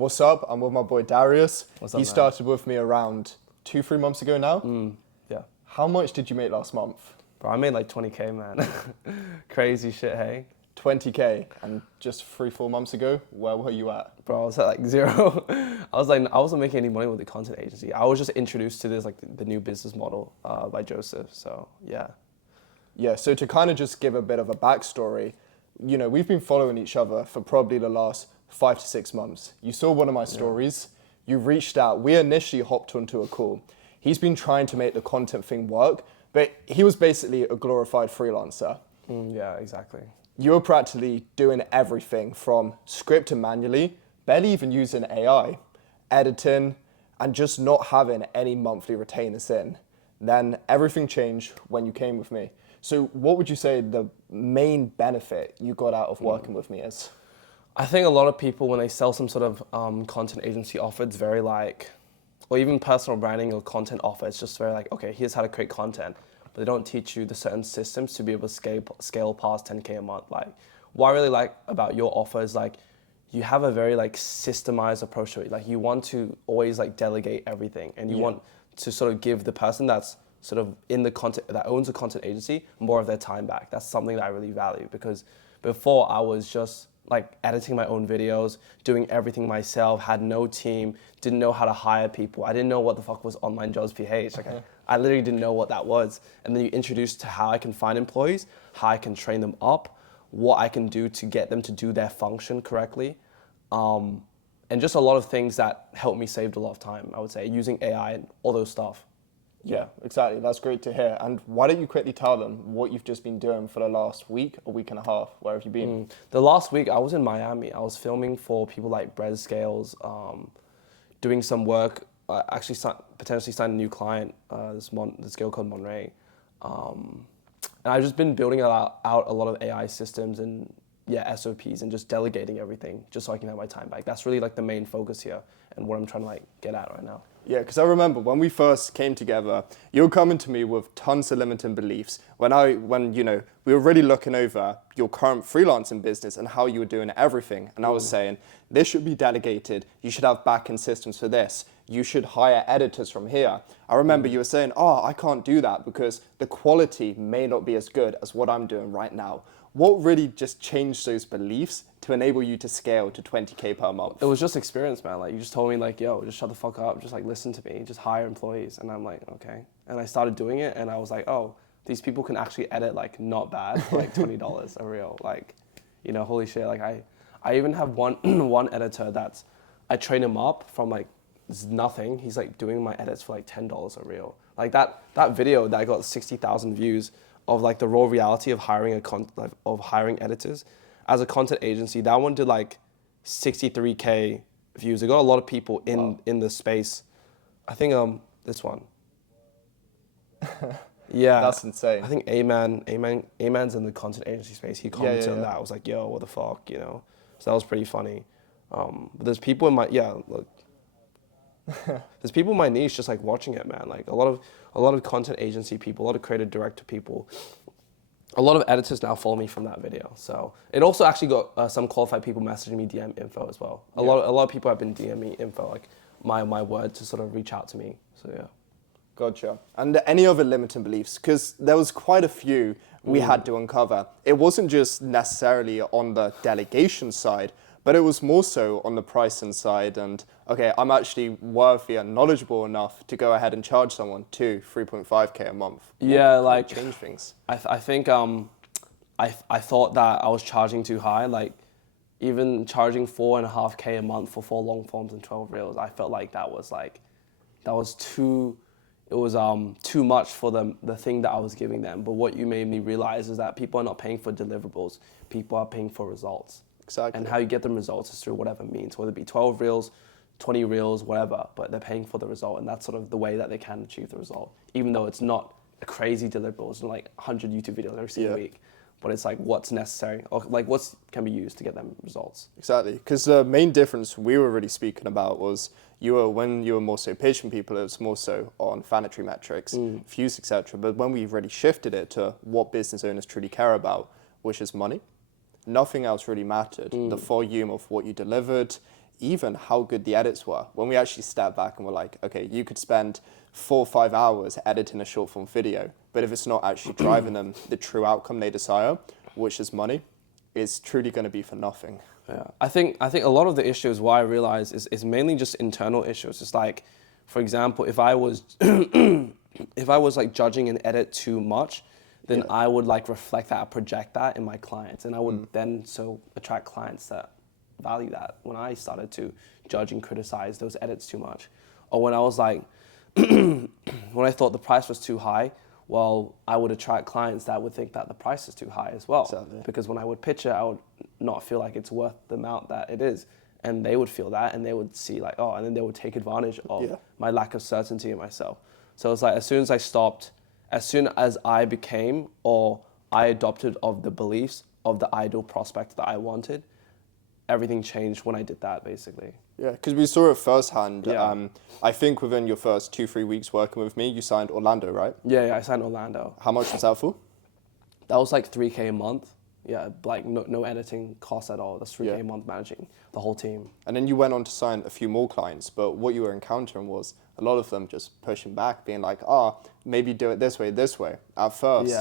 What's up? I'm with my boy Darius. What's up, He man? started with me around 2-3 months ago now. Yeah. How much did you make last month? Bro, I made like 20K, man. Crazy shit, hey? 20K. And just 3-4 months ago, where were you at? Bro, I was at like zero. I wasn't making any money with the content agency. I was just introduced to this, like the new business model by Joseph. So, yeah. Yeah, so to kind of just give a bit of a backstory, you know, we've been following each other for probably the last 5 to 6 months. You saw one of my stories, you reached out, we initially hopped onto a call. He's been trying to make the content thing work, but he was basically a glorified freelancer. Yeah, exactly. You were practically doing everything from scripting manually, barely even using AI, editing, and just not having any monthly retainers in. Then everything changed when you came with me. So what would you say the main benefit you got out of working with me is? I think a lot of people, when they sell some sort of content agency offer, it's very like, or even personal branding or content offer, it's just very like, okay, here's how to create content. But they don't teach you the certain systems to be able to scale past 10K a month. Like, what I really like about your offer is like, you have a very like systemized approach to it. Like, you want to always like delegate everything, and you want to sort of give the person that's sort of in the content, that owns a content agency, more of their time back. That's something that I really value, because before I was just like editing my own videos, doing everything myself, had no team, didn't know how to hire people. I didn't know what the fuck was online jobs PH. Like I literally didn't know what that was. And then you introduce to how I can find employees, how I can train them up, what I can do to get them to do their function correctly. And just a lot of things that helped me save a lot of time, I would say, using AI and all those stuff. Yeah, exactly. That's great to hear. And why don't you quickly tell them what you've just been doing for the last week or week and a half? Where have you been? The last week I was in Miami. I was filming for people like Brez Scales, doing some work. I actually potentially signed a new client, this girl called Monray. And I've just been building out a lot of AI systems and SOPs and just delegating everything just so I can have my time back. That's really like the main focus here and what I'm trying to like get at right now. Yeah, because I remember when we first came together, you were coming to me with tons of limiting beliefs. When you know, we were really looking over your current freelancing business and how you were doing everything. And I was saying, this should be delegated. You should have back-end systems for this. You should hire editors from here. I remember you were saying, oh, I can't do that because the quality may not be as good as what I'm doing right now. What really just changed those beliefs to enable you to scale to 20K per month? It was just experience, man. Like, you just told me like, yo, just shut the fuck up. Just like listen to me. Just hire employees. And I'm like, okay. And I started doing it, and I was like, oh, these people can actually edit like not bad for like $20 a reel. Like, you know, holy shit. Like I even have one one editor that's, I train him up from like nothing. He's like doing my edits for like $10 a reel. Like that video that got 60,000 views of like the raw reality of hiring hiring editors as a content agency. That one did like 63K views. It got a lot of people in the space. I think this one. Yeah, That's insane. I think Aman's in the content agency space. He commented on that. I was like, yo, what the fuck, you know? So that was pretty funny. But there's people in my look. There's people in my niche just like watching it, man. Like a lot of content agency people, a lot of creative director people, a lot of editors now follow me from that video. So it also actually got some qualified people messaging me DM info as well. A lot of people have been DMing me info, like my word to sort of reach out to me. So yeah. Gotcha. And any other limiting beliefs? Because there was quite a few we had to uncover. It wasn't just necessarily on the delegation side, but it was more so on the pricing side. And okay, I'm actually worthy and knowledgeable enough to go ahead and charge someone 3.5K a month. Yeah, what like change things. I think I thought that I was charging too high. Like even charging 4.5K a month for 4 long forms and 12 reels, I felt like that was too. It was too much for the thing that I was giving them. But what you made me realize is that people are not paying for deliverables. People are paying for results. Exactly. And how you get them results is through whatever means, whether it be 12 reels, 20 reels, whatever, but they're paying for the result, and that's sort of the way that they can achieve the result, even though it's not a crazy deliverable. It's not like 100 YouTube videos every single week, but it's like what's necessary, or like what can be used to get them results. Exactly, because the main difference we were really speaking about was when you were more so pitching people, it was more so on vanity metrics, views, etc. But when we really shifted it to what business owners truly care about, which is money, nothing else really mattered. The volume of what you delivered, even how good the edits were. When we actually stepped back and were like, okay, you could spend 4 or 5 hours editing a short form video, but if it's not actually driving them the true outcome they desire, which is money, it's truly going to be for nothing. Yeah, I think a lot of the issues, what I realize is mainly just internal issues. It's like, for example, if I was if I was like judging an edit too much, then I would like reflect that, project that in my clients, and I would then so attract clients that value that. When I started to judge and criticize those edits too much, or when I was like, when I thought the price was too high, well, I would attract clients that would think that the price is too high as well. Exactly. Because when I would pitch it, I would not feel like it's worth the amount that it is. And they would feel that, and they would see like, oh, and then they would take advantage of my lack of certainty in myself. So it's like, as soon as I became, or I adopted of the beliefs of the ideal prospect that I wanted, everything changed when I did that, basically. Yeah, because we saw it firsthand. Yeah. I think within your first 2-3 weeks working with me, you signed Orlando, right? Yeah, I signed Orlando. How much was that for? That was like $3K a month. Yeah, like no editing costs at all. That's $3K a month managing the whole team. And then you went on to sign a few more clients, but what you were encountering was a lot of them just pushing back, being like, maybe do it this way. At first,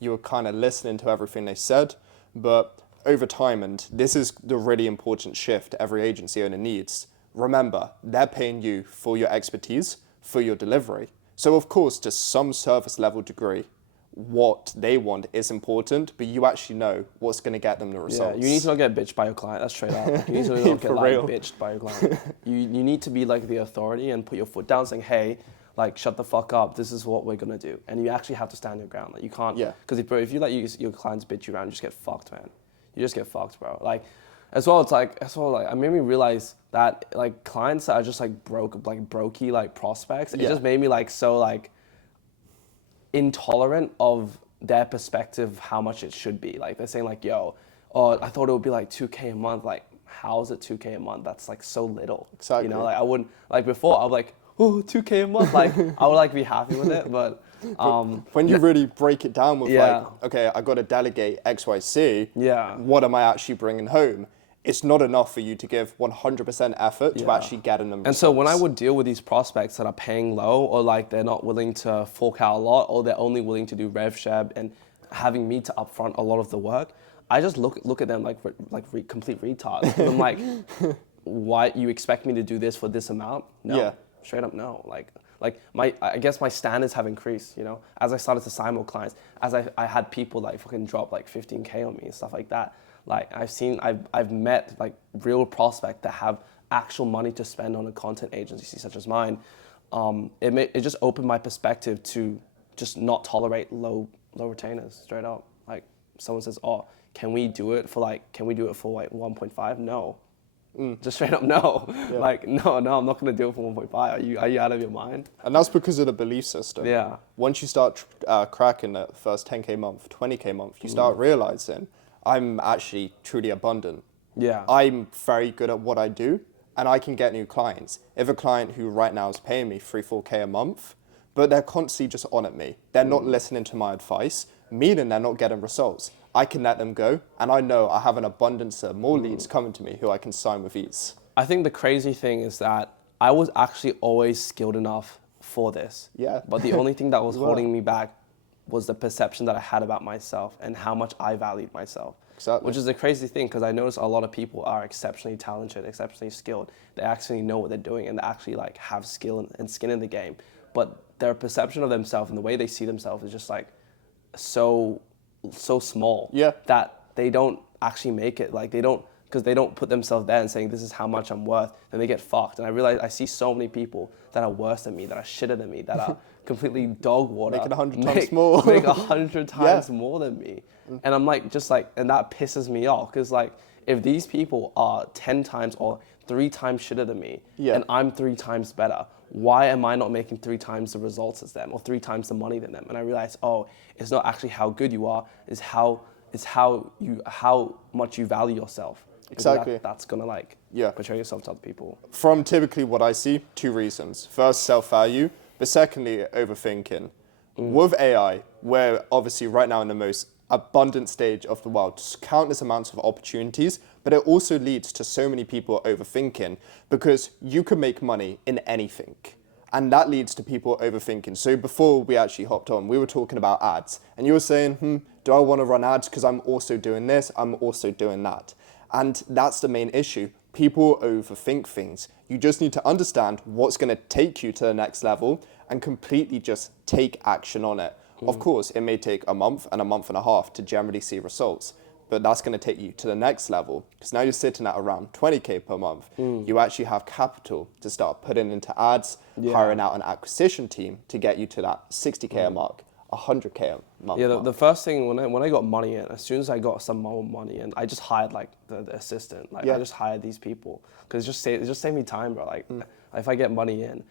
you were kind of listening to everything they said, but over time, and this is the really important shift every agency owner needs, remember, they're paying you for your expertise, for your delivery. So of course, to some service level degree, what they want is important, but you actually know what's going to get them the results. Yeah, you need to not get bitched by your client. That's straight up. You need to not get bitched by your client. You need to be like the authority and put your foot down, saying, "Hey, like shut the fuck up. This is what we're gonna do." And you actually have to stand your ground. Like you can't. Yeah. Because if you let your clients bitch you around, you just get fucked, man. You just get fucked, bro. Like, as well, it made me realize that like clients that are just like brokey like prospects. It just made me like so like intolerant of their perspective of how much it should be. Like they're saying like, yo, I thought it would be like 2K a month. Like, how is it 2K a month? That's like so little. Exactly. You know, like I wouldn't, like before I was like, oh, 2K a month. Like I would like be happy with it, but when you really break it down with like, okay, I got to delegate X, Y, C. Yeah. What am I actually bringing home? It's not enough for you to give 100% effort to actually getting them results. And so when I would deal with these prospects that are paying low, or like they're not willing to fork out a lot, or they're only willing to do rev share and having me to upfront a lot of the work, I just look at them like complete retards. I'm like, why you expect me to do this for this amount? No, straight up no. I guess my standards have increased, you know, as I started to sign more clients, as I had people like fucking drop like 15K on me and stuff like that. Like I've met like real prospects that have actual money to spend on a content agency such as mine. It just opened my perspective to just not tolerate low retainers, straight up. Like someone says, oh, can we do it for like 1.5? No. Just straight up no. Yeah. Like no, I'm not gonna do it for 1.5. Are you out of your mind? And that's because of the belief system. Yeah. Once you start cracking the first 10K month, 20K month, you start realizing I'm actually truly abundant. Yeah. I'm very good at what I do, and I can get new clients. If a client who right now is paying me 3-4K a month, but they're constantly just on at me, they're not listening to my advice, meaning they're not getting results, I can let them go, and I know I have an abundance of more leads coming to me who I can sign with ease. I think the crazy thing is that I was actually always skilled enough for this. Yeah. But the only thing that was holding me back was the perception that I had about myself and how much I valued myself. Exactly. Which is the crazy thing, because I notice a lot of people are exceptionally talented, exceptionally skilled. They actually know what they're doing, and they actually like have skill and skin in the game. But their perception of themselves and the way they see themselves is just like so small that they don't actually make it. Like because they don't put themselves there and saying, this is how much I'm worth, then they get fucked. And I realize I see so many people that are worse than me, that are shitter than me, that are completely dog water. Making 100 times more. Make 100 times more than me. And I'm like, and that pisses me off. Because like, if these people are 10 times or 3 times shitter than me, and I'm 3 times better, why am I not making 3 times the results as them, or 3 times the money than them? And I realized, it's not actually how good you are, it's how much you value yourself. Exactly. That's gonna portray yourself to other people. From typically what I see, 2 reasons. First, self-value, but secondly, overthinking. With AI, we're obviously right now in the most abundant stage of the world, countless amounts of opportunities, but it also leads to so many people overthinking because you could make money in anything. And that leads to people overthinking. So before we actually hopped on, we were talking about ads. And you were saying, do I want to run ads because I'm also doing this, I'm also doing that. And that's the main issue. People overthink things. You just need to understand what's going to take you to the next level and completely just take action on it. Of course, it may take a month and a half to generally see results, but that's going to take you to the next level because now you're sitting at around 20K per month. You actually have capital to start putting into ads, hiring out an acquisition team to get you to that 60K a mark, 100K a month. Yeah, mark. the first thing when I got money in, as soon as I got some more money in, I just hired like the assistant. Like I just hired these people because it just saved me time, bro. Like if I get money in,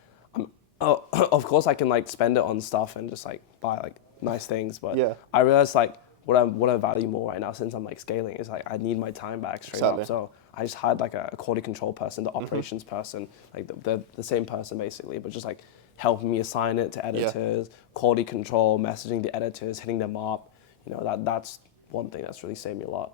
of course I can like spend it on stuff and just like buy like nice things. But I realized like what I value more right now since I'm like scaling is like I need my time back straight up. So I just hired like a quality control person, the operations person, like the same person basically, but just like helping me assign it to editors, quality control, messaging the editors, hitting them up. You know, that's one thing that's really saved me a lot.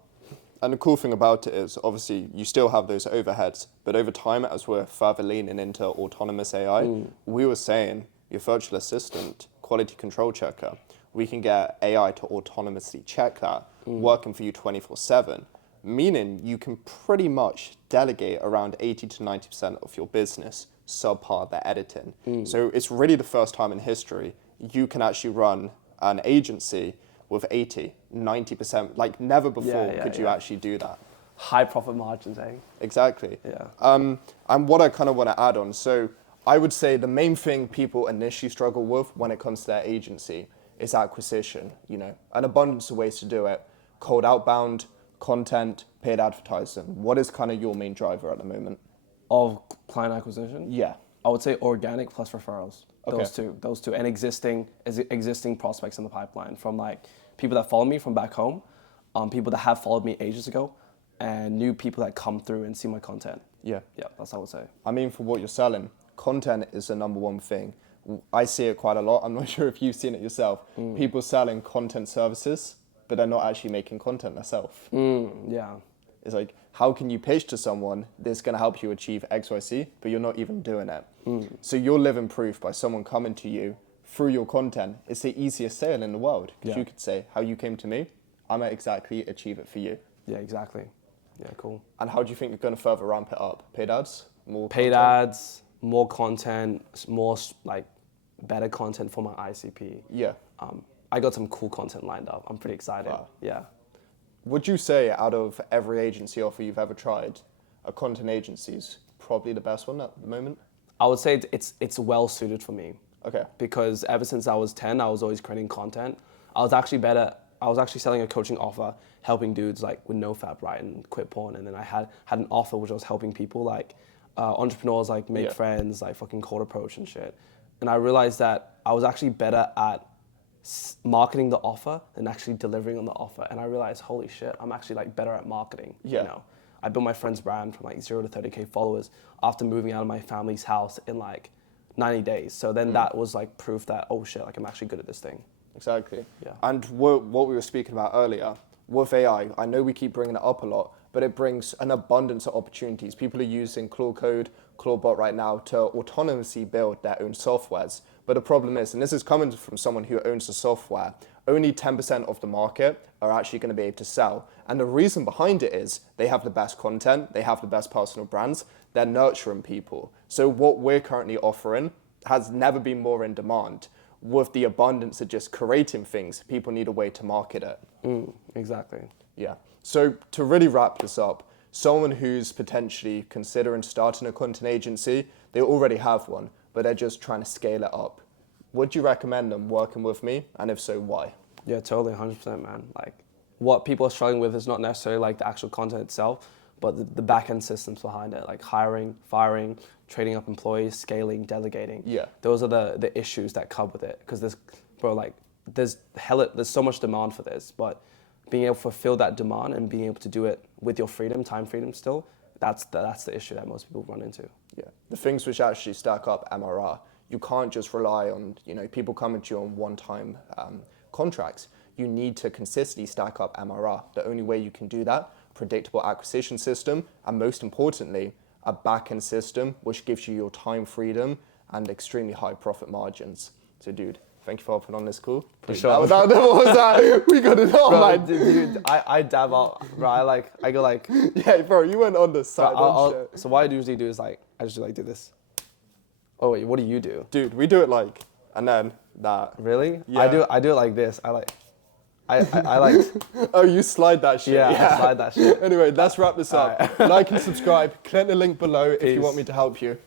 And the cool thing about it is, obviously, you still have those overheads, but over time, as we're further leaning into autonomous AI, we were saying your virtual assistant, quality control checker, we can get AI to autonomously check that, working for you 24/7, meaning you can pretty much delegate around 80 to 90% of your business, subpar the editing. So it's really the first time in history you can actually run an agency with 80, 90%, like never before could you actually do that. High profit margins, eh? Exactly. Yeah. And what I kind of want to add on, so I would say the main thing people initially struggle with when it comes to their agency is acquisition, you know, an abundance of ways to do it. Cold outbound, content, paid advertising. What is kind of your main driver at the moment? Of client acquisition? Yeah. I would say organic plus referrals. Okay. Those two, and existing prospects in the pipeline from like people that follow me from back home, people that have followed me ages ago, and new people that come through and see my content. Yeah. Yeah, that's what I would say. I mean, for what you're selling, content is the number one thing. I see it quite a lot. I'm not sure if you've seen it yourself. People selling content services, but they're not actually making content themselves. Yeah. It's like, how can you pitch to someone that's going to help you achieve X, Y, Z, but you're not even doing it? So you're living proof by someone coming to you through your content. It's the easiest sale in the world. Because you could say, how you came to me, I might exactly achieve it for you. Yeah, exactly. Yeah, cool. And how do you think you're going to further ramp it up? Paid ads? More Paid content? ads, more content, more like better content for my ICP. Yeah. I got some cool content lined up. I'm pretty excited. Wow. Yeah. Would you say out of every agency offer you've ever tried, a content agency's probably the best one at the moment? I would say it's well suited for me. Okay. Because ever since I was 10, I was always creating content. I was actually selling a coaching offer, helping dudes like with NoFap, right, and quit porn. And then I had an offer which I was helping people like entrepreneurs like make friends, like fucking cold approach and shit. And I realized that I was actually better at marketing the offer than actually delivering on the offer. And I realized, holy shit, I'm actually like better at marketing. Yeah. You know, I built my friend's brand from like 0 to 30K followers after moving out of my family's house in like 90 days. So then that was like proof that, oh shit, like I'm actually good at this thing. Exactly. Yeah. And what we were speaking about earlier, with AI, I know we keep bringing it up a lot, but it brings an abundance of opportunities. People are using Claude Code, Claudebot right now to autonomously build their own softwares. But the problem is, and this is coming from someone who owns the software, only 10% of the market are actually going to be able to sell. And the reason behind it is they have the best content, they have the best personal brands, they're nurturing people. So what we're currently offering has never been more in demand. With the abundance of just creating things, people need a way to market it. Exactly. Yeah. So to really wrap this up, someone who's potentially considering starting a content agency, they already have one, but they're just trying to scale it up. Would you recommend them working with me? And if so, why? Yeah, totally, 100%, man. Like, what people are struggling with is not necessarily like the actual content itself, but the back-end systems behind it, like hiring, firing, trading up employees, scaling, delegating. Yeah. Those are the issues that come with it. Because there's so much demand for this, but being able to fulfill that demand and being able to do it with your freedom, time freedom still, that's the issue that most people run into. Yeah. The things which actually stack up MRR, you can't just rely on, people coming to you on one-time contracts. you need to consistently stack up MRR. The only way you can do that, predictable acquisition system, and most importantly, a back-end system which gives you your time freedom and extremely high profit margins. So dude, thank you for hopping on this call. For sure. What was that? We got it on, Bro, man. dude, I dab out, bro. I go like, Yeah, bro, you went on the side on shit. so what I usually do is like, I just like do this. Oh wait, what do you do? Dude, we do it like, and then that. Really? Yeah. I do it like this. I like, Oh, you slide that shit. yeah, I slide that shit. Anyway, let's wrap this up. Like and subscribe. Click the link below if you want me to help you.